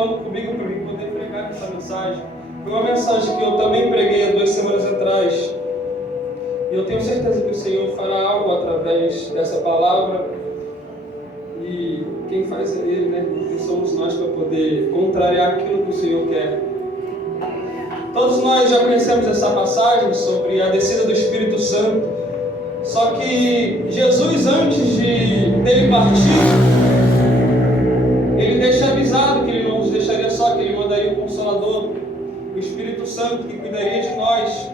falando comigo para mim poder pregar essa mensagem. Foi uma mensagem que eu também preguei há 2 semanas atrás. E eu tenho certeza que o Senhor fará algo através dessa palavra. E quem faz é Ele, né? Quem somos nós para poder contrariar aquilo que o Senhor quer. Todos nós já conhecemos essa passagem sobre a descida do Espírito Santo. Só que Jesus, antes dele partir, ele deixa avisado que ele não nos deixaria só, que ele mandaria o Consolador, o Espírito Santo, que cuidaria de nós.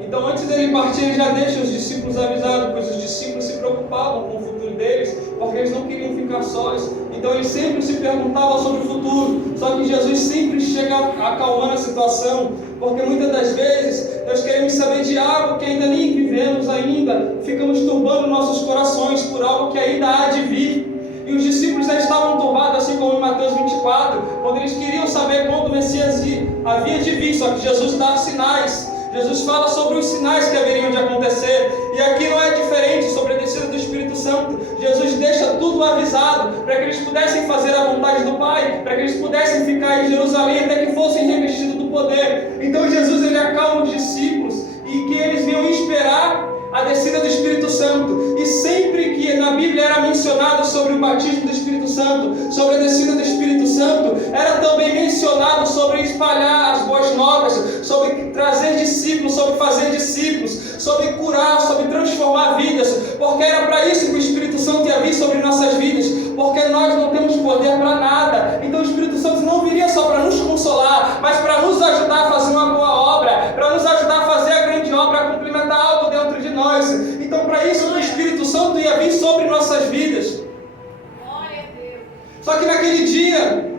Então, antes dele partir, ele já deixa os discípulos avisados, pois os discípulos se preocupavam com o futuro deles, porque eles não queriam ficar sós. Então, eles sempre se perguntavam sobre o futuro. Só que Jesus sempre chega acalmando a situação, porque muitas das vezes nós queremos saber de algo que ainda nem vivemos ainda, ficamos turbando nossos corações por algo que ainda há de vir. E os discípulos já estavam turbados, assim como em Mateus 24, quando eles queriam saber quando o Messias havia de vir, só que Jesus dá sinais. Jesus fala sobre os sinais que haveriam de acontecer, e aqui não é diferente sobre a descida do Espírito Santo. Jesus deixa tudo avisado, para que eles pudessem fazer a vontade do Pai, para que eles pudessem ficar em Jerusalém até que fossem revestidos do poder. Então Jesus ele acalma os discípulos, e que eles venham esperar a descida do Espírito Santo. E sempre que na Bíblia era mencionado sobre o batismo do Espírito Santo, sobre a descida do Espírito Santo, era também mencionado sobre espalhar as boas novas, sobre trazer discípulos, sobre fazer discípulos, sobre curar, sobre transformar vidas, porque era para isso que o Espírito Santo ia vir sobre nossas vidas, porque nós não temos poder para nada. Então o Espírito Santo não viria só para nos consolar, mas para nos ajudar a fazer uma boa obra, para nos ajudar a fazer a grande obra, a complementar algo dentro de nós. Então para isso o Espírito Santo ia vir sobre nossas vidas. Só que naquele dia,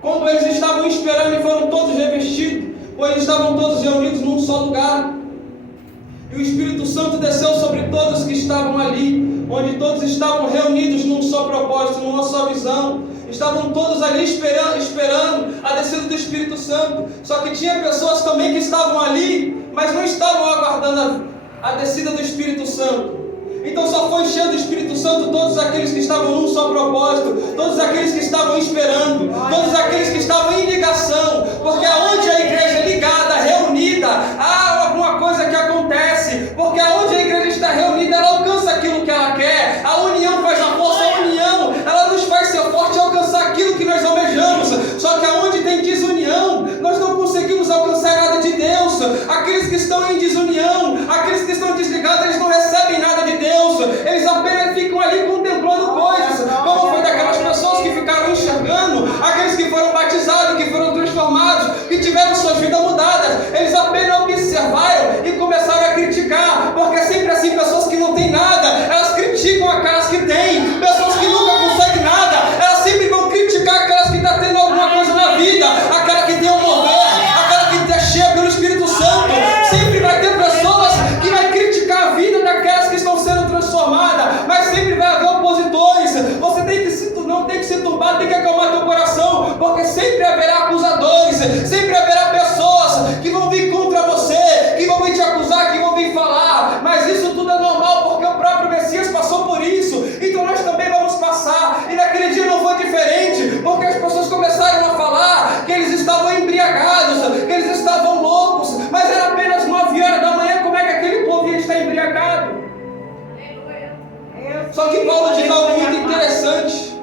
quando eles estavam esperando e foram todos revestidos, pois eles estavam todos reunidos num só lugar, e o Espírito Santo desceu sobre todos que estavam ali, onde todos estavam reunidos num só propósito, numa só visão. Estavam todos ali esperando a descida do Espírito Santo. Só que tinha pessoas também que estavam ali, mas não estavam aguardando a descida do Espírito Santo. Então só foi cheio do Espírito Santo todos aqueles que estavam num só propósito, todos aqueles que estavam esperando, todos aqueles que estavam em ligação, porque aonde a igreja é ligada, reunida, há alguma coisa que acontece, porque aonde a igreja está reunida, ela alcança aquilo que ela quer. A união faz a força, a união, ela nos faz ser forte e alcançar aquilo que nós almejamos. Só que aonde tem desunião, nós não conseguimos alcançar nada de Deus. Aqueles que estão em desunião, aqueles que estão desligados, eles não recebem nada de Deus. Eles apenas ficam ali contemplando coisas, como foi daquelas pessoas que ficaram enxergando, aqueles que foram batizados, que foram transformados, que tiveram suas vidas mudadas. Eles apenas observaram e começaram a criticar, porque é sempre assim, pessoas que não têm nada, elas criticam aquelas que têm. Pessoas que nunca conseguem nada, elas sempre vão criticar aquelas que estão tendo alguma coisa na vida, aquela que tem um mover, aquela que está cheia pelo Espírito Santo. Sempre vai ter pessoas que vai criticar a vida daquelas que estão sendo transformadas, mas sempre vai haver opositores. Você não tem que se turbar, tem que acalmar teu coração, porque sempre haverá acusadores, sempre haverá pessoas que vão vir contra você, que vão vir te acusar, que vão vir falar, mas isso tudo é normal, porque o próprio Messias passou por isso, então nós também vamos passar. E naquele dia não foi diferente, porque as pessoas começaram a falar que eles estavam embriagados, que eles estavam loucos, mas era apenas 9 horas da manhã. Como é que aquele povo ia estar embriagado? Só que Paulo diz algo muito interessante.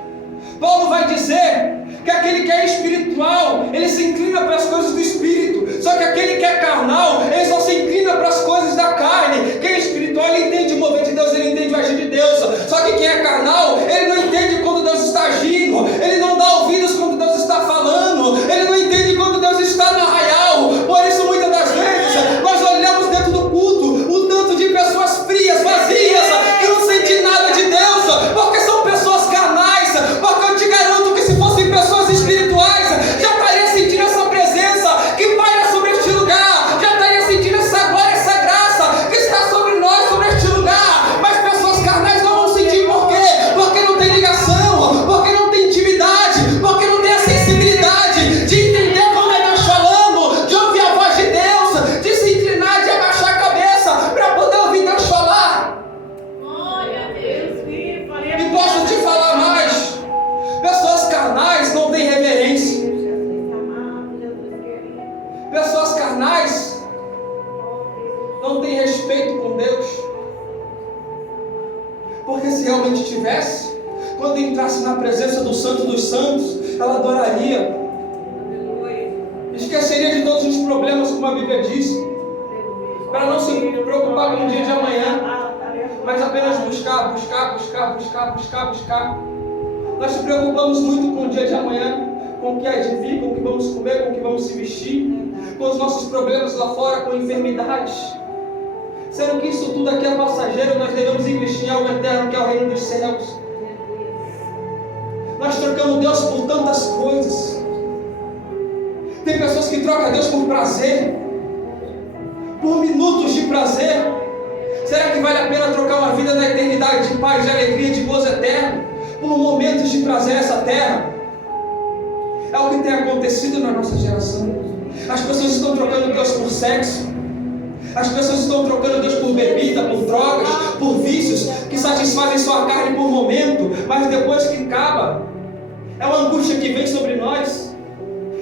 Paulo vai dizer que aquele que é espiritual, ele se inclina para as coisas do Espírito. Só que aquele que é carnal, ele só se inclina para as coisas da carne. Quem é espiritual, ele entende o mover de Deus, ele entende o agir de Deus. Só que quem é carnal, ele não entende quando Deus está agindo, ele não dá ouvidos quando Deus está falando, ele não entende quando Deus está no arraial. Por isso, muitas das vezes, nós olhamos dentro do culto o tanto de pessoas frias, vazias, que não sentem nada de Deus, porque são pessoas carnais. Porque eu te garanto que se fossem pessoas espirituais, já estaria sentindo essa presença que paira sobre este lugar, já estaria sentindo essa glória, essa graça que está sobre nós, sobre este lugar. Mas pessoas carnais não vão sentir. Por quê? Porque quando entrasse na presença do Santo dos Santos, ela adoraria, esqueceria de todos os problemas, como a Bíblia diz, para não se preocupar com o dia de amanhã, mas apenas buscar. Nós nos preocupamos muito com o dia de amanhã, com o que há de vir, com o que vamos comer, com o que vamos se vestir, com os nossos problemas lá fora, com enfermidades. Sendo que isso tudo aqui é passageiro, nós devemos investir em algo eterno, que é o reino dos céus. Nós trocamos Deus por tantas coisas. Tem pessoas que trocam Deus por prazer, por minutos de prazer. Será que vale a pena trocar uma vida na eternidade de paz, de alegria, de gozo eterno, por momentos de prazer nessa terra? É o que tem acontecido na nossa geração. As pessoas estão trocando Deus por sexo. As pessoas estão trocando Deus por bebida, por drogas, por vícios que satisfazem sua carne por momento, mas depois que acaba, é uma angústia que vem sobre nós,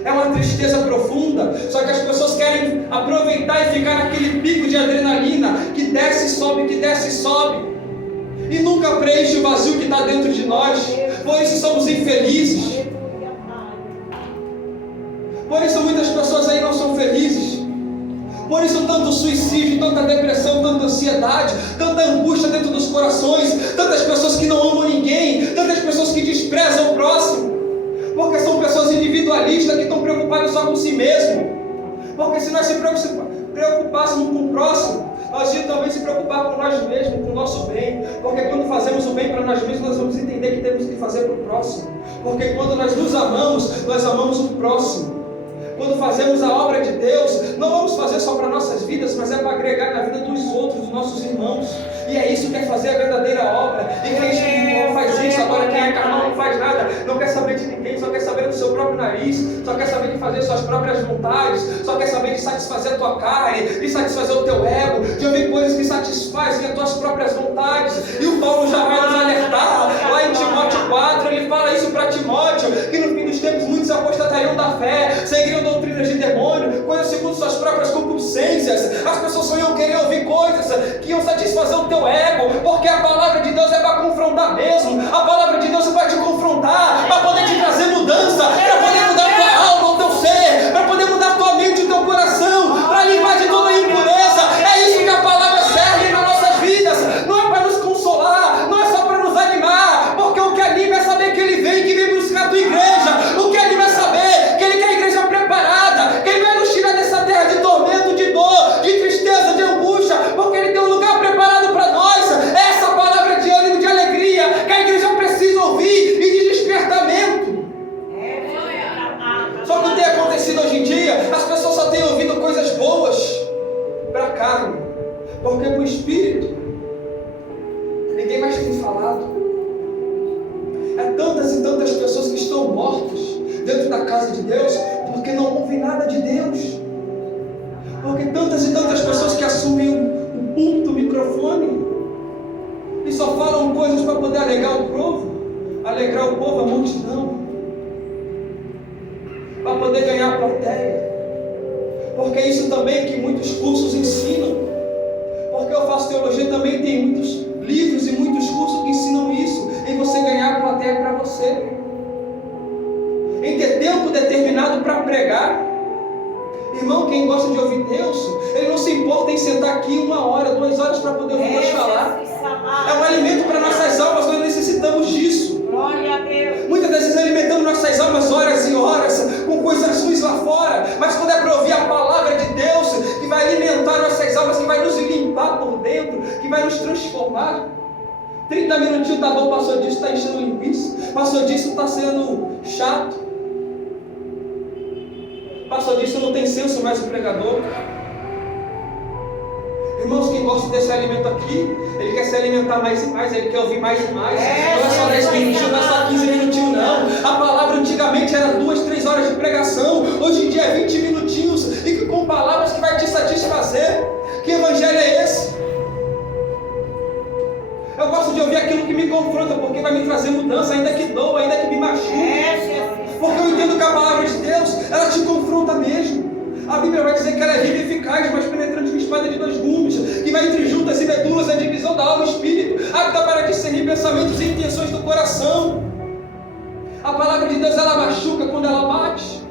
é uma tristeza profunda. Só que as pessoas querem aproveitar e ficar naquele pico de adrenalina que desce e sobe, e nunca preenche o vazio que está dentro de nós. Por isso somos infelizes. Por isso muitas pessoas aí não são felizes. Por isso tanto suicídio, tanta depressão, tanta ansiedade, tanta angústia dentro dos corações, tantas pessoas que não amam ninguém, tantas pessoas que desprezam o próximo, porque são pessoas individualistas que estão preocupadas só com si mesmo. Porque se nós se preocupássemos com o próximo, nós íamos também se preocupar com nós mesmos, com o nosso bem. Porque quando fazemos o bem para nós mesmos, nós vamos entender que temos que fazer para o próximo. Porque quando nós nos amamos, nós amamos o próximo. Quando fazemos a obra de Deus, não vamos fazer só para nossas vidas, mas é para agregar na vida dos outros, dos nossos irmãos. E é isso que é fazer a verdadeira obra. E crente que não faz isso, agora quem é carnal não faz nada, não quer saber de ninguém, só quer saber do seu próprio nariz, só quer saber de fazer suas próprias vontades, só quer saber de satisfazer a tua carne, de satisfazer o teu ego, de ouvir coisas que satisfazem as tuas próprias vontades. E o Paulo já vai nos alertar, lá em Timóteo 4, ele fala isso para Timóteo, que no fim dos tempos muitos apostatariam da fé, seguiriam doutrinas de demônio, coisas segundo suas próprias concupiscências. As pessoas só iam querer ouvir coisas que iam satisfazer o teu ego, porque a palavra de Deus é para confrontar mesmo. A palavra de Deus é para te confrontar, para poder te trazer mudança, para poder mudar a tua alma, o teu ser, para poder mudar a tua mente, o teu coração, para limpar de toda a impureza. É isso que a palavra serve nas nossas vidas. Não é para nos consolar, não é só para nos animar, porque o que anima é saber que Ele vem, que vem buscar a tua igreja. O que anima é saber que Ele quer a igreja preparada, que Ele vai nos tirar dessa terra de tormento, de dor, de tristeza, de angústia, porque Ele tem um lugar preparado para nós. Essa palavra de ânimo, de alegria, que a igreja precisa ouvir, e de despertamento. Só que o que tem acontecido hoje em dia, as pessoas só têm ouvido coisas boas para a carne, porque para o espírito ninguém mais tem falado. É tantas e tantas pessoas que estão mortas dentro da casa de Deus, porque não ouvem nada de Deus. Porque tantas e tantas pessoas que assumem o púlpito, o microfone, e só falam coisas para poder alegrar o povo, a multidão, para poder ganhar a plateia. Porque é isso também que muitos cursos ensinam. Porque eu faço teologia também, tem muitos livros e muitos cursos que ensinam isso, em você ganhar a plateia para você, em ter tempo determinado para pregar. Irmão, quem gosta de ouvir Deus, ele não se importa em sentar aqui 1 hora, 2 horas para poder ouvir Deus falar. É um alimento para nossas almas, nós necessitamos disso. Glória a Deus. Muitas vezes alimentamos nossas almas horas e horas com coisas ruins lá fora, mas quando é para ouvir a palavra de Deus, que vai alimentar nossas almas, que vai nos limpar por dentro, que vai nos transformar. 30 minutinhos tá bom, passou disso, está enchendo linguiça, passou disso, está sendo chato, passou disso, não tem senso mais o pregador. Irmãos, quem gosta desse alimento aqui, ele quer se alimentar mais e mais, ele quer ouvir mais e mais. Não é só 10 minutinhos, não é só 15 minutinhos, não. A palavra antigamente era 2, 3 horas de pregação, hoje em dia é 20 minutinhos, e com palavras que vai te satisfazer. Que evangelho é esse? Eu gosto de ouvir aquilo que me confronta, porque vai me trazer mudança, ainda que doa, ainda que me machuque. Porque eu entendo que a palavra de Deus, ela te confronta mesmo. A Bíblia vai dizer que ela é viva e eficaz, mais penetrante que espada de 2 gumes, que vai entre juntas e medulas, a divisão da alma e espírito, apta para discernir pensamentos e intenções do coração. A palavra de Deus, ela machuca quando ela bate.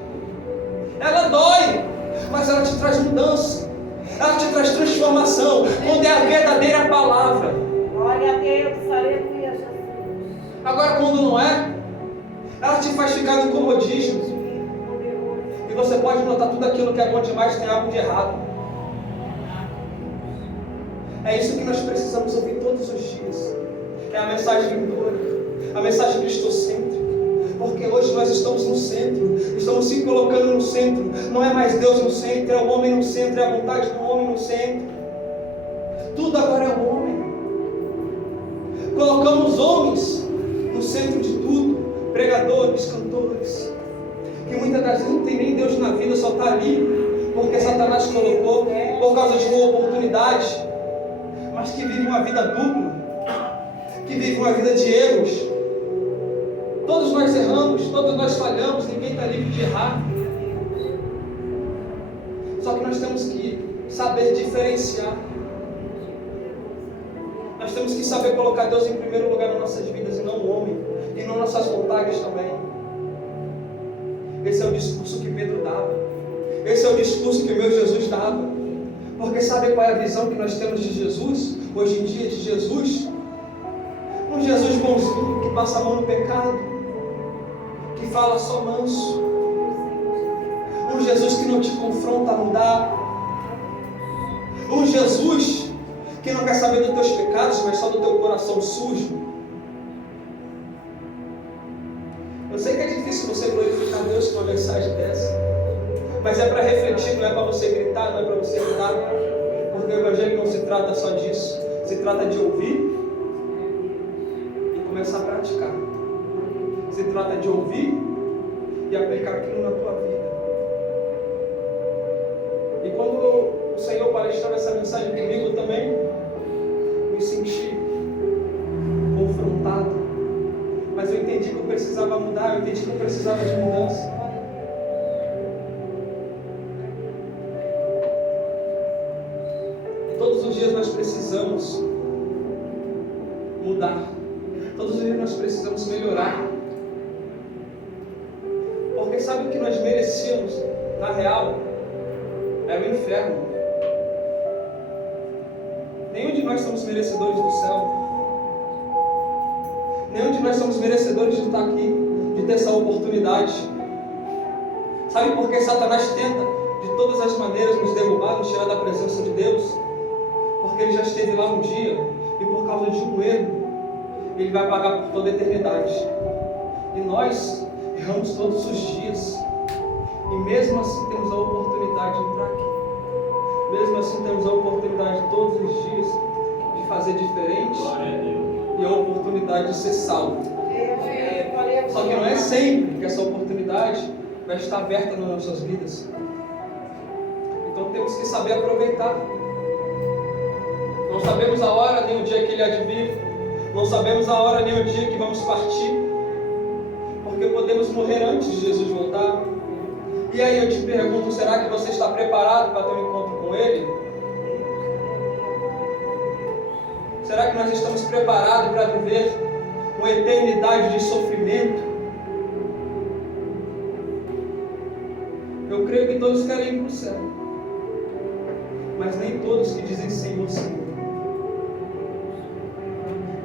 Ela dói, mas ela te traz mudança. Ela te traz transformação. Quando é a verdadeira palavra. Glória a Deus, aleluia, Jesus. Agora, quando não é, ela te faz ficar no comodismo. E você pode notar tudo aquilo que é bom demais tem algo de errado. É isso que nós precisamos ouvir todos os dias. É a mensagem vindoura, a mensagem cristocêntrica. Porque hoje nós estamos no centro, estamos se colocando no centro. Não é mais Deus no centro, é o homem no centro, é a vontade do homem no centro. Tudo agora é o homem. Colocamos homens no centro de tudo, pregadores, cantores, que muitas das vezes não tem nem Deus na vida, só está ali porque Satanás colocou por causa de uma oportunidade, mas que vive uma vida dupla, que vive uma vida de erros. Todos nós erramos, todos nós falhamos, ninguém está livre de errar. Só que nós temos que saber diferenciar. Nós temos que saber colocar Deus em primeiro lugar nas nossas vidas e não o homem, e não nossas vontades também. Esse é o discurso que Pedro dava. Esse é o discurso que o meu Jesus dava. Porque sabe qual é a visão que nós temos de Jesus? Hoje em dia, de Jesus? Um Jesus bonzinho, que passa a mão no pecado, que fala só manso. Um Jesus que não te confronta a mudar. Um Jesus que não quer saber dos teus pecados, mas só do teu coração sujo. Eu sei que é difícil você glorificar Deus com uma mensagem dessa, mas é para refletir, não é para você gritar, não é para você gritar, porque o Evangelho não se trata só disso, se trata de ouvir e começar a praticar. Se trata de ouvir e aplicar aquilo na tua vida. E quando o Senhor palestrava essa mensagem comigo, eu também me senti confrontado. Mas eu entendi que eu precisava mudar, eu entendi que eu precisava de mudança. E todos os dias nós precisamos mudar. Todos os dias nós precisamos melhorar. Porque sabe o que nós merecíamos, na real? Era o inferno. Nenhum de nós somos merecedores do céu. Nenhum de nós somos merecedores de estar aqui, de ter essa oportunidade. Sabe por que Satanás tenta, de todas as maneiras, nos derrubar, nos tirar da presença de Deus? Porque ele já esteve lá um dia, e por causa de um erro, ele vai pagar por toda a eternidade. E nós erramos todos os dias. E mesmo assim temos a oportunidade de entrar aqui. Mesmo assim temos a oportunidade todos os dias de fazer diferente. E a oportunidade de ser salvo. Só que não é sempre que essa oportunidade vai estar aberta nas nossas vidas. Então temos que saber aproveitar. Não sabemos a hora nem o dia que ele há de vir. Não sabemos a hora nem o dia que vamos partir. Porque podemos morrer antes de Jesus voltar. E aí eu te pergunto, será que você está preparado para ter um encontro com Ele? Será que nós estamos preparados para viver uma eternidade de sofrimento? Eu creio que todos querem ir para o céu, mas nem todos que dizem Senhor, Senhor.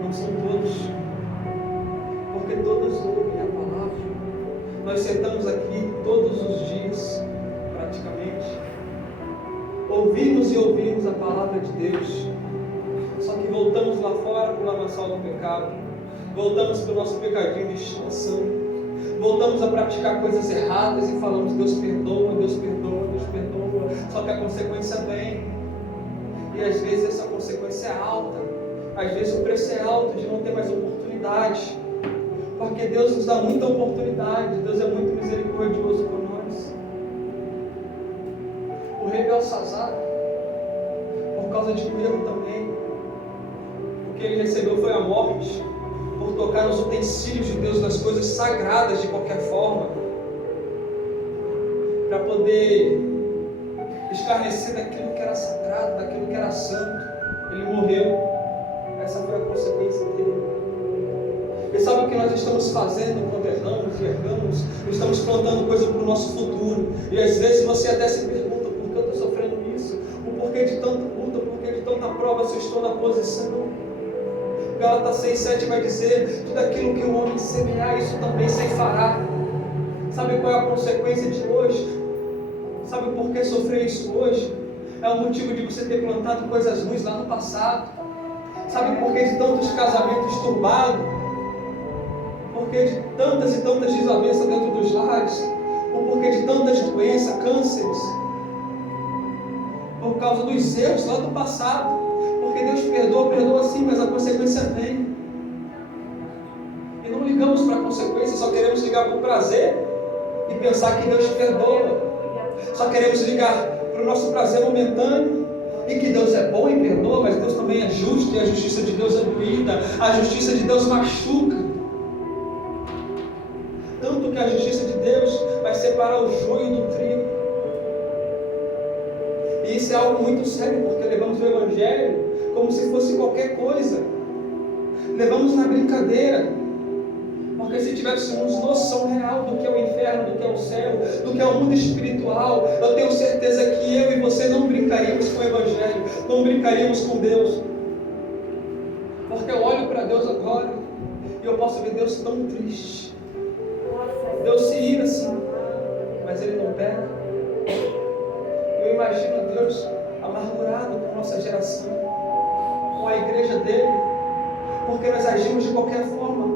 Não são todos, porque todos ouvem a palavra. Nós sentamos aqui todos os dias, praticamente, ouvimos e ouvimos a palavra de Deus. Só que voltamos lá fora para o lamaçal do pecado, voltamos para o nosso pecadinho de estimação, voltamos a praticar coisas erradas e falamos Deus perdoa, Deus perdoa, Deus perdoa. Só que a consequência vem, e às vezes essa consequência é alta, às vezes o preço é alto de não ter mais oportunidade, porque Deus nos dá muita oportunidade, Deus é muito misericordioso por nós. O rei Belsazar, por causa de um erro também, o que ele recebeu foi a morte, por tocar nos utensílios de Deus, nas coisas sagradas de qualquer forma, para poder escarnecer daquilo que era sagrado, daquilo que era santo. Ele morreu, essa foi a consequência dele. E sabe o que nós estamos fazendo quando erramos? Estamos plantando coisa para o nosso futuro. E às vezes você até se pergunta: por que eu estou sofrendo isso? O porquê de tanta luta, o porquê de tanta prova se eu estou na posição? Gálatas 6:7 vai dizer: tudo aquilo que o homem semear, isso também ceifará. Sabe qual é a consequência de hoje? Sabe por que sofrer isso hoje? É o motivo de você ter plantado coisas ruins lá no passado. Sabe por que de tantos casamentos turbados? Por que de tantas e tantas desavenças dentro dos lares? O porquê de tantas doenças, cânceres? Por causa dos erros lá do passado. Porque Deus perdoa sim, mas a consequência vem. E não ligamos para a consequência, só queremos ligar para o prazer e pensar que Deus perdoa. Só queremos ligar para o nosso prazer momentâneo e que Deus é bom e perdoa, mas Deus também é justo e a justiça de Deus é doída, a justiça de Deus machuca. Tanto que a justiça de Deus vai separar o joio do trigo. E isso é algo muito sério, porque levamos o Evangelho como se fosse qualquer coisa. Levamos na brincadeira. Porque se tivéssemos noção real do que é o inferno, do que é o céu, do que é o mundo espiritual, eu tenho certeza que eu e você não brincaríamos com o Evangelho, não brincaríamos com Deus. Porque eu olho para Deus agora e eu posso ver Deus tão triste. Deus se ira sim, mas Ele não pega. Eu imagino Deus amargurado com a nossa geração, com a igreja dele, porque nós agimos de qualquer forma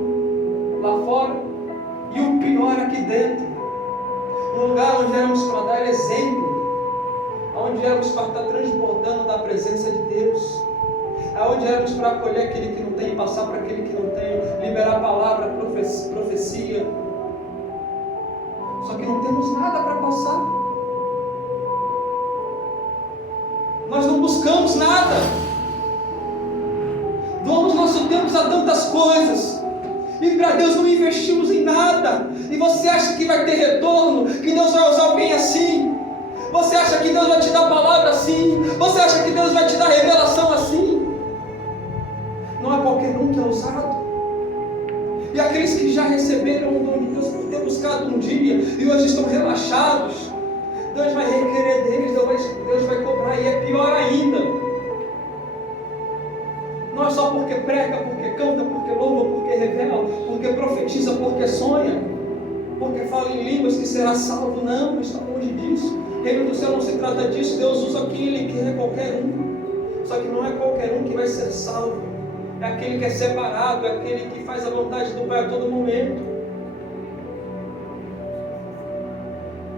lá fora, e o pior aqui dentro, um lugar onde éramos para dar exemplo, onde éramos para estar transbordando da presença de Deus, onde éramos para acolher aquele que não tem, passar para aquele que não tem, liberar a palavra, profecia, só que não temos nada para passar, nós não buscamos nada, doamos nosso tempo a tantas coisas, e para Deus não investimos em nada. E você acha que vai ter retorno? Que Deus vai usar alguém assim? Você acha que Deus vai te dar palavra assim? Você acha que Deus vai te dar revelação assim? Não é qualquer um que é usado. E aqueles que já receberam o dom de Deus por ter buscado um dia e hoje estão relaxados, Deus vai requerer deles, Deus vai cobrar, e é pior ainda. Não é só porque prega, porque canta, porque louva, porque revela, porque profetiza, porque sonha, porque fala em línguas que será salvo. Não está longe disso. O reino do céu não se trata disso. Deus usa quem Ele quer, qualquer um. Só que não é qualquer um que vai ser salvo. É aquele que é separado, é aquele que faz a vontade do Pai a todo momento.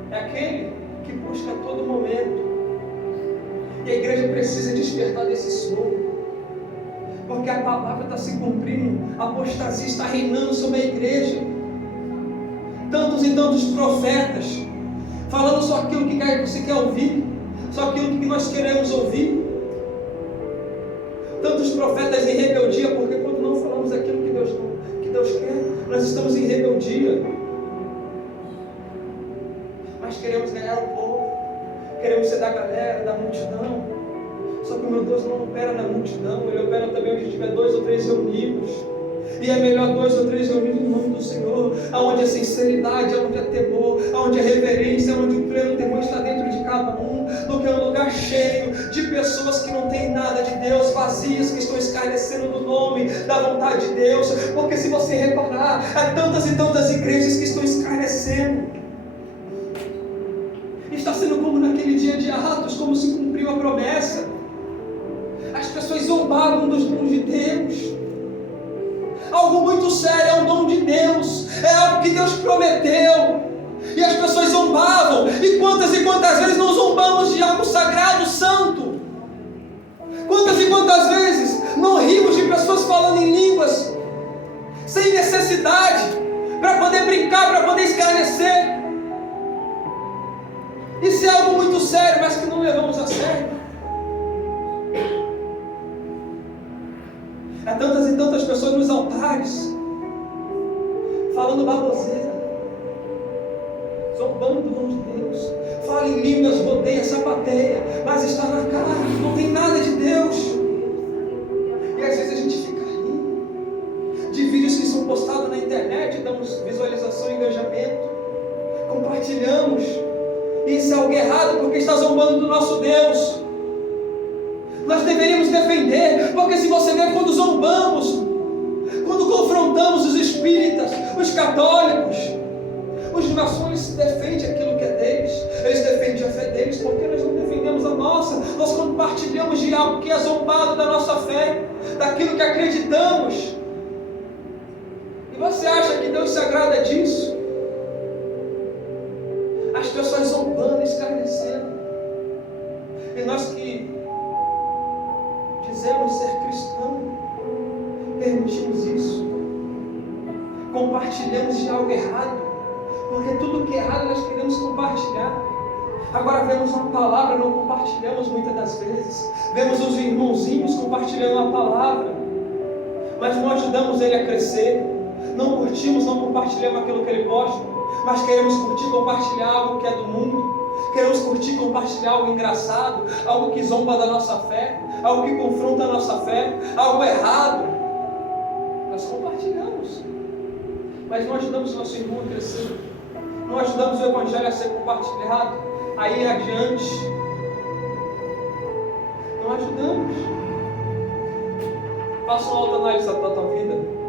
É aquele que busca a todo momento. E a igreja precisa despertar desse sono. Porque a palavra está se cumprindo, a apostasia está reinando sobre a igreja. Tantos e tantos profetas, falando só aquilo que você quer ouvir, só aquilo que nós queremos ouvir. Tantos profetas em rebeldia, porque quando não falamos aquilo que Deus quer, nós estamos em rebeldia. Mas queremos ganhar o povo, queremos ser da galera, da multidão. Só que o meu Deus não opera na multidão, Ele opera também onde tiver 2 ou 3 reunidos. E é melhor 2 ou 3 reunidos no nome do Senhor, aonde a sinceridade, aonde a temor, aonde a reverência, aonde o pleno temor está dentro de cada um, do que um lugar cheio de pessoas que não têm nada de Deus, vazias, que estão escarnecendo do nome, da vontade de Deus. Porque se você reparar, há tantas e tantas igrejas que estão escarnecendo. Está sendo como naquele dia de Atos, como se cumpriu a promessa. As pessoas zombavam dos dons de Deus. Algo muito sério, é um dom de Deus, é algo que Deus prometeu, e as pessoas zombavam. E quantas vezes não zombamos de algo sagrado, santo? Quantas e quantas vezes não rimos de pessoas falando em línguas sem necessidade, para poder brincar, para poder escarnecer? Isso é algo muito sério, mas que não levamos a sério. Há tantas e tantas pessoas nos altares falando baboseira, zombando do nome de Deus, fala em línguas, rodeia, sapateia, mas está na carne, não tem nada de Deus. E às vezes a gente fica rindo de vídeos que são postados damos visualização e engajamento, compartilhamos. Isso é algo errado, porque está zombando do nosso Deus. Nós deveríamos defender, porque se você vê, quando zombamos, quando confrontamos os espíritas, os católicos, os maçons defendem aquilo que é deles, eles defendem a fé deles, porque nós não defendemos a nossa. Nós compartilhamos de algo que é zombado da nossa fé, daquilo que acreditamos. E você acha que Deus se agrada disso? As pessoas zombando, escarnecendo. E nós que dizemos ser cristãos, permitimos isso. Compartilhamos de algo errado, porque tudo que é errado nós queremos compartilhar. Agora vemos uma palavra, não compartilhamos muitas das vezes. Vemos os irmãozinhos compartilhando a palavra, mas não ajudamos ele a crescer. Não curtimos, não compartilhamos aquilo que ele posta, mas queremos curtir, compartilhar algo que é do mundo. Queremos curtir, compartilhar algo engraçado, algo que zomba da nossa fé, algo que confronta a nossa fé, algo errado. Nós compartilhamos, mas não ajudamos o nosso irmão a crescer. Não ajudamos o Evangelho a ser compartilhado, a ir adiante. Não ajudamos. Faça uma autoanálise da tua vida.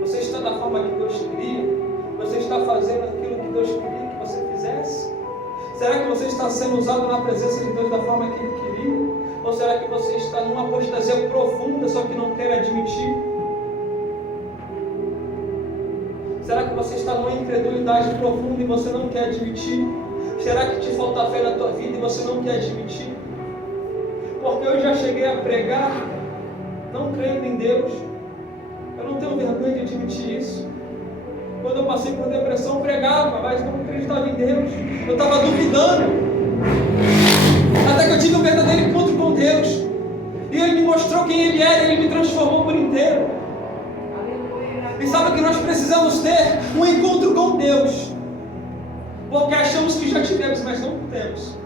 Você está da forma que Deus queria? Você está fazendo aquilo que Deus queria que você fizesse? Será que você está sendo usado na presença de Deus da forma que Ele queria? Ou será que você está numa apostasia profunda, só que não quer admitir? Será que você está numa incredulidade profunda e você não quer admitir? Será que te falta fé na tua vida e você não quer admitir? Porque eu já cheguei a pregar não crendo em Deus. Eu não tenho vergonha de admitir isso. Quando eu passei por depressão, eu pregava, mas não acreditava em Deus. Eu estava duvidando. Até que eu tive um verdadeiro encontro com Deus. E Ele me mostrou quem Ele era e Ele me transformou por inteiro. E sabe que nós precisamos ter um encontro com Deus. Porque achamos que já tivemos, mas não temos.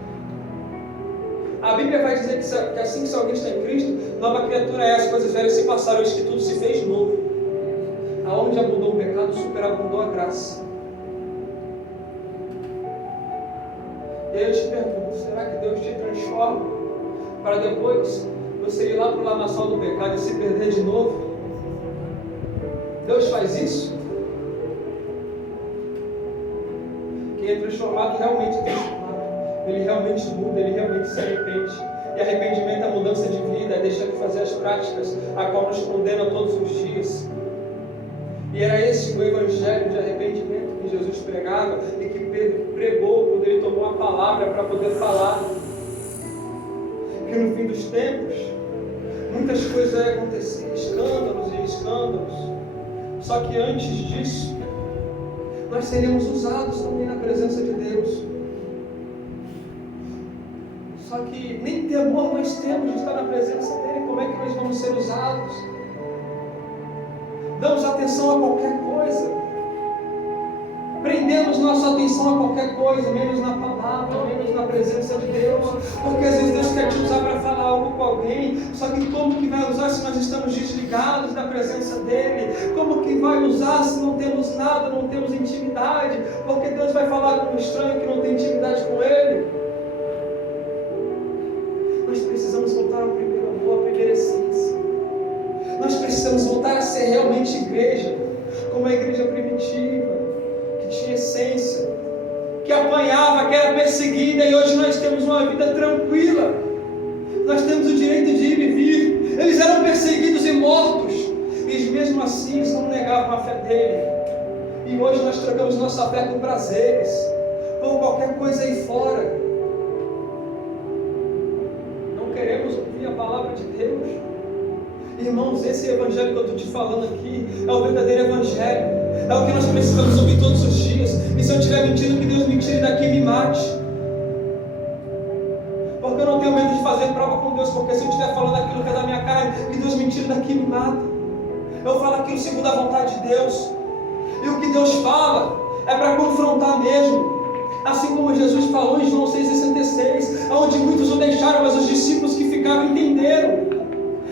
A Bíblia vai dizer que assim que alguém está em Cristo, nova criatura é, as coisas velhas se passaram, eis que tudo se fez novo. Aonde abundou o pecado, superabundou a graça. E aí eu te pergunto, será que Deus te transforma para depois você ir lá para o lamaçal do pecado e se perder de novo? Deus faz isso? Quem é transformado realmente é transformado. Ele realmente muda, ele realmente se arrepende. E arrependimento é mudança de vida, é deixar de fazer as práticas a qual nos condena todos os dias. E era esse o evangelho de arrependimento que Jesus pregava e que Pedro pregou quando ele tomou a palavra para poder falar. Que no fim dos tempos, muitas coisas iam acontecer, escândalos e escândalos. Só que antes disso, nós seríamos usados também na presença de Deus. Só que nem temor nós temos de estar na presença dEle. Como é que nós vamos ser usados? Damos atenção a qualquer coisa. Prendemos nossa atenção a qualquer coisa, menos na palavra, menos na presença de Deus. Porque às vezes Deus quer te usar para falar algo com alguém. Só que como que vai usar se nós estamos desligados da presença dEle? Como que vai usar se não temos nada, não temos intimidade? Porque Deus vai falar com um estranho que não tem intimidade com Ele. Nós precisamos voltar ao primeiro amor, à primeira essência. Nós precisamos voltar a ser realmente igreja, como a igreja primitiva, que tinha essência, que apanhava, que era perseguida, e hoje nós temos uma vida tranquila. Nós temos o direito de ir e vir. Eles eram perseguidos e mortos, e mesmo assim eles não negavam a fé dele. E hoje nós trocamos nossa fé por prazeres, por qualquer coisa aí fora. Queremos ouvir a palavra de Deus. Irmãos, esse evangelho que eu estou te falando aqui é o verdadeiro evangelho. É o que nós precisamos ouvir todos os dias. E se eu estiver mentindo, que Deus me tire daqui e me mate. Porque eu não tenho medo de fazer prova com Deus. Porque se eu estiver falando aquilo que é da minha carne, que Deus me tire daqui e me mate. Eu falo aquilo segundo a vontade de Deus. E o que Deus fala é para confrontar mesmo. Assim como Jesus falou em João 6,66, onde muitos o deixaram, mas os discípulos que ficaram entenderam.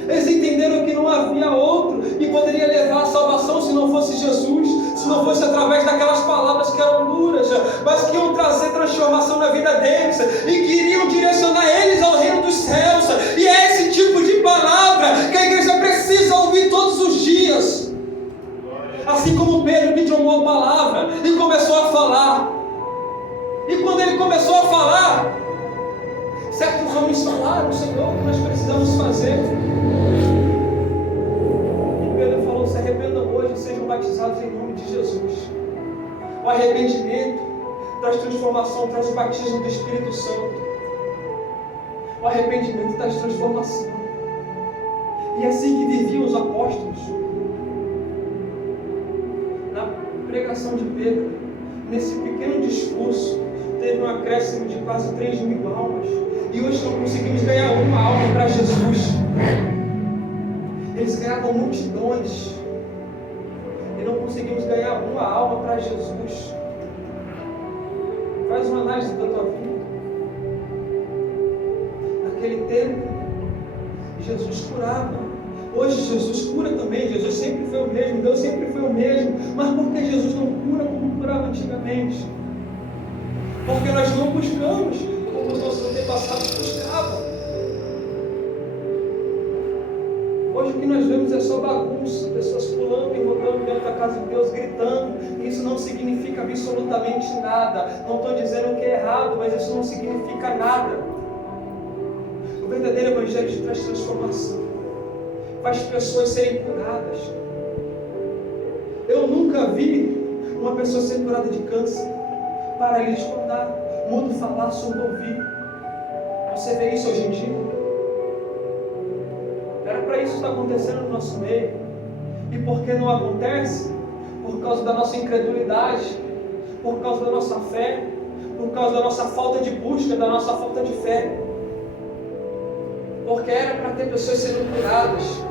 Eles entenderam que não havia outro que poderia levar a salvação se não fosse Jesus. se não fosse através daquelas palavras que eram duras, mas que iam trazer transformação na vida deles e queriam direcionar eles ao reino dos céus. E é esse tipo de palavra que a igreja precisa ouvir todos os dias. Assim como Pedro, que tomou a palavra e começou a falar. E quando ele começou a falar, certos homens falaram: Senhor, o que nós precisamos fazer? E Pedro falou: se arrependam hoje e sejam batizados em nome de Jesus. O arrependimento traz transformação, traz o batismo do Espírito Santo. O arrependimento traz transformação. E assim que viviam os apóstolos. Na pregação de Pedro, nesse pequeno discurso, teve um acréscimo de quase 3.000 almas. E hoje não conseguimos ganhar uma alma para Jesus. Eles ganhavam multidões. E não conseguimos ganhar uma alma para Jesus. Faz uma análise da tua vida. Naquele tempo, Jesus curava. Hoje Jesus cura também. Jesus sempre foi o mesmo. Deus sempre foi o mesmo. Mas por que Jesus não cura como curava antigamente? Porque nós não buscamos como os nossos antepassados buscavam. Hoje o que nós vemos é só bagunça, pessoas pulando e rodando dentro da casa de Deus, gritando. Isso não significa absolutamente nada. Não estou dizendo que é errado, mas isso não significa nada. O verdadeiro evangelho traz transformação, faz pessoas serem curadas. Eu nunca vi uma pessoa ser curada de câncer, paralítico andar, mudo falar, surdo ouvir. Você vê isso hoje em dia? Era para isso estar acontecendo no nosso meio. E por que não acontece? Por causa da nossa incredulidade, por causa da nossa fé, por causa da nossa falta de busca, da nossa falta de fé. Porque era para ter pessoas sendo curadas.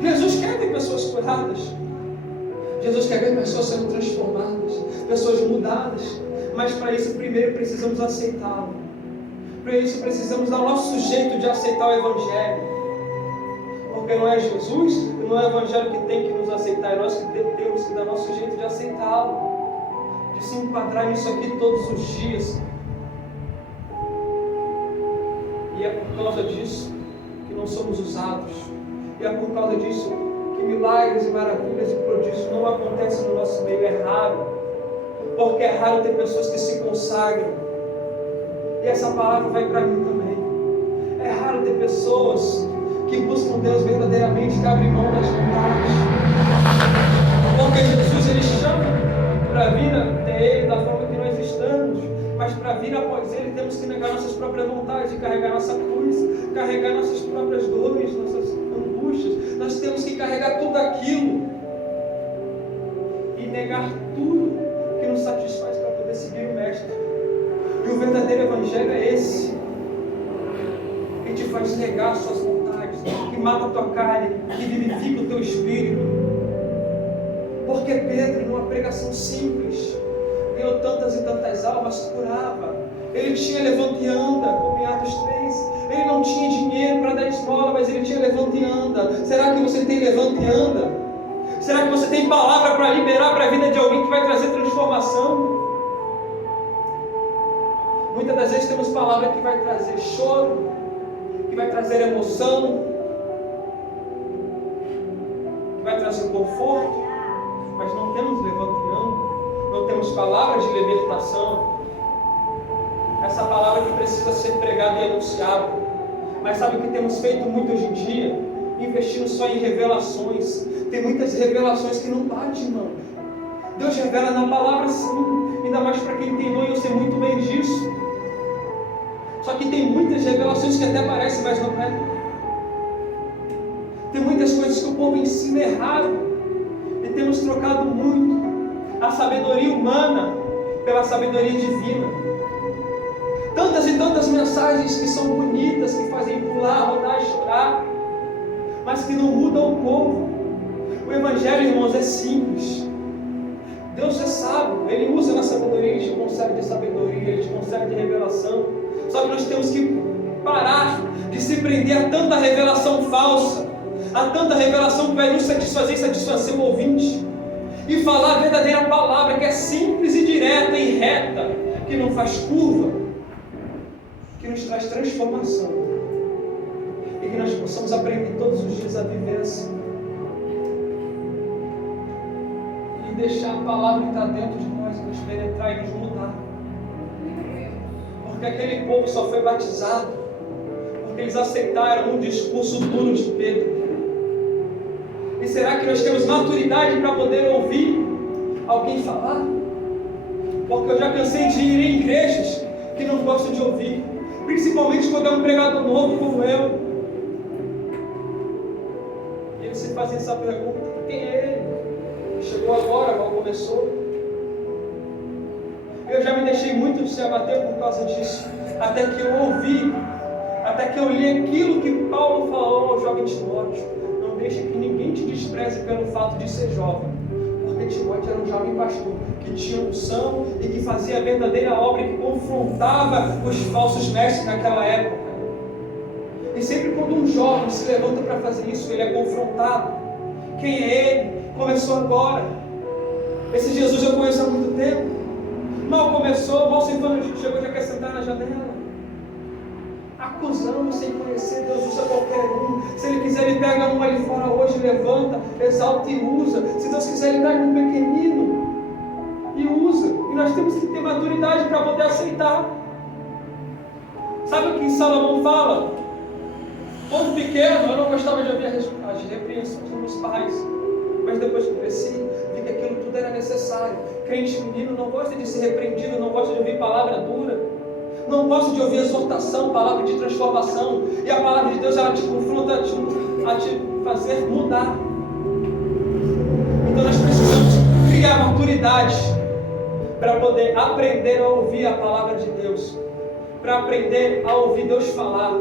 Jesus quer ver pessoas curadas. Jesus quer ver pessoas sendo transformadas, pessoas mudadas. Mas para isso primeiro precisamos aceitá-lo. Para isso precisamos dar o nosso jeito de aceitar o Evangelho. Porque não é Jesus, não é o Evangelho que tem que nos aceitar, é nós que temos que dar o nosso jeito de aceitá-lo, de se enquadrar nisso aqui todos os dias. E é por causa disso que não somos usados. E é por causa disso que milagres e maravilhas e prodígios não acontecem no nosso meio. É raro. Porque é raro ter pessoas que se consagram. E essa palavra vai para mim também. É raro ter pessoas que buscam Deus verdadeiramente, que abrem mão das vontades. Porque Jesus, Ele chama para vir até Ele da forma que nós estamos. Mas para vir após Ele, temos que negar nossas próprias vontades, carregar nossa cruz, carregar nossas próprias dores, nossas angústias. Nós temos que carregar tudo aquilo e negar tudo que nos satisfaz para poder seguir o Mestre. E o verdadeiro Evangelho é esse, que te faz negar suas vontades, que mata a tua carne, que vivifica o teu espírito. Porque Pedro, numa pregação simples, ganhou tantas e tantas almas, curava. Ele tinha levanta e anda, como em Atos 3. Ele não tinha dinheiro para dar esmola, mas ele tinha levanta e anda. Será que você tem levanta e anda? Será que você tem palavra para liberar para a vida de alguém que vai trazer transformação? Muitas das vezes temos palavra que vai trazer choro, que vai trazer emoção, que vai trazer conforto, mas não temos levanta e anda, não temos palavras de libertação. Essa palavra que precisa ser pregada e anunciada. Mas sabe o que temos feito muito hoje em dia? Investindo só em revelações. Tem muitas revelações que não batem, irmão. Deus revela na palavra sim, ainda mais para quem tem dom, e eu sei muito bem disso. Só que tem muitas revelações que até parecem, mas não é. Tem muitas coisas que o povo ensina errado, e temos trocado muito a sabedoria humana pela sabedoria divina. Tantas e tantas mensagens que são bonitas, que fazem pular, rodar e chorar, mas que não mudam o povo. O Evangelho, irmãos, é simples. Deus é sábio, Ele usa na sabedoria, Ele te concede de sabedoria, Ele te concede de revelação. Só que nós temos que parar de se prender a tanta revelação falsa, a tanta revelação que vai nos satisfazer e satisfazer o ouvinte. e falar a verdadeira palavra, que é simples e direta e reta, que não faz curva, que nos traz transformação, e que nós possamos aprender todos os dias a viver assim, e deixar a palavra entrar dentro de nós, nos penetrar e nos mudar. Porque aquele povo só foi batizado porque eles aceitaram um discurso duro de Pedro. E será que nós temos maturidade para poder ouvir alguém falar? Porque eu já cansei de ir em igrejas que não gostam de ouvir, principalmente quando é um pregador novo como eu. E eles se fazem essa pergunta: quem é ele? Chegou agora, mal começou. Eu já me deixei muito se abater por causa disso, até que eu ouvi, até que eu li aquilo que Paulo falou ao jovem Timóteo: não deixe que ninguém te despreze pelo fato de ser jovem, porque Timóteo era um jovem pastor, que tinha unção e que fazia a verdadeira obra, e que confrontava os falsos mestres naquela época. E sempre quando um jovem se levanta para fazer isso, ele é confrontado. Quem é ele? Começou agora. Esse Jesus eu conheço há muito tempo. Mal começou, mal sentando, chegou, já quer sentar na janela. Acusamos sem conhecer, Deus usa qualquer um. Se Ele quiser, Ele pega um ali fora hoje, levanta, exalta e usa. Se Deus quiser, Ele pega um pequenino e usa. E nós temos que ter maturidade para poder aceitar. Sabe o que Salomão fala? Quando pequeno, eu não gostava de ouvir as repreensões dos meus pais. Mas depois que cresci, vi que aquilo tudo era necessário. Crente menino não gosta de ser repreendido, não gosta de ouvir palavra dura, não gosta de ouvir exortação, palavra de transformação. E a palavra de Deus, ela te confronta a te fazer mudar. Então nós precisamos criar maturidade para poder aprender a ouvir a palavra de Deus, para aprender a ouvir Deus falar.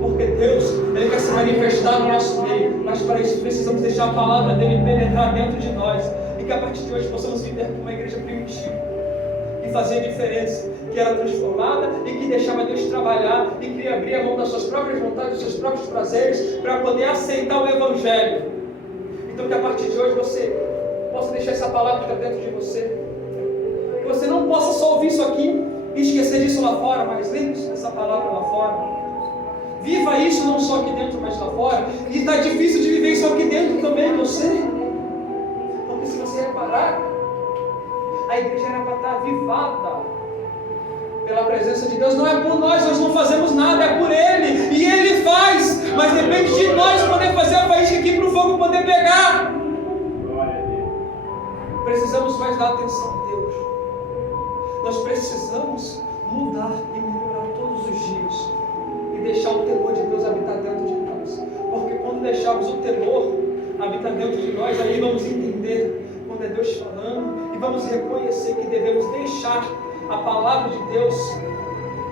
Porque Deus, Ele quer se manifestar no nosso meio, mas para isso precisamos deixar a palavra dEle penetrar dentro de nós, e que a partir de hoje possamos viver como uma igreja primitiva, que fazia diferença, que era transformada e que deixava Deus trabalhar, e que abria mão das suas próprias vontades, dos seus próprios prazeres, para poder aceitar o Evangelho. Então que a partir de hoje você possa deixar essa palavra dentro de você, que você não possa só ouvir isso aqui e esquecer disso lá fora, mas lembre-se dessa palavra lá fora. Viva isso não só aqui dentro, mas lá fora. E está difícil de viver isso aqui dentro também, eu sei. Porque se você reparar, a igreja era para estar avivada pela presença de Deus. Não é por nós não fazemos nada, é por Ele. E Ele faz, mas depende de nós poder fazer a faísca aqui para o fogo poder pegar. Precisamos mais dar atenção a Deus. Nós precisamos mudar e melhorar todos os dias. Deixar o temor de Deus habitar dentro de nós, porque quando deixarmos o temor habitar dentro de nós, aí vamos entender quando é Deus falando, e vamos reconhecer que devemos deixar a palavra de Deus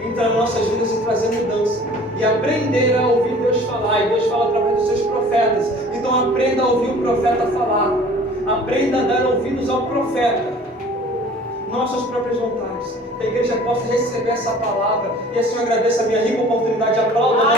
entrar nas nossas vidas e trazer mudança, e aprender a ouvir Deus falar. E Deus fala através dos seus profetas, então aprenda a ouvir o profeta falar, aprenda a dar ouvidos ao profeta, não às suas próprias vontades. Que a igreja possa receber essa palavra. E assim eu agradeço a minha rica oportunidade. Aplauda.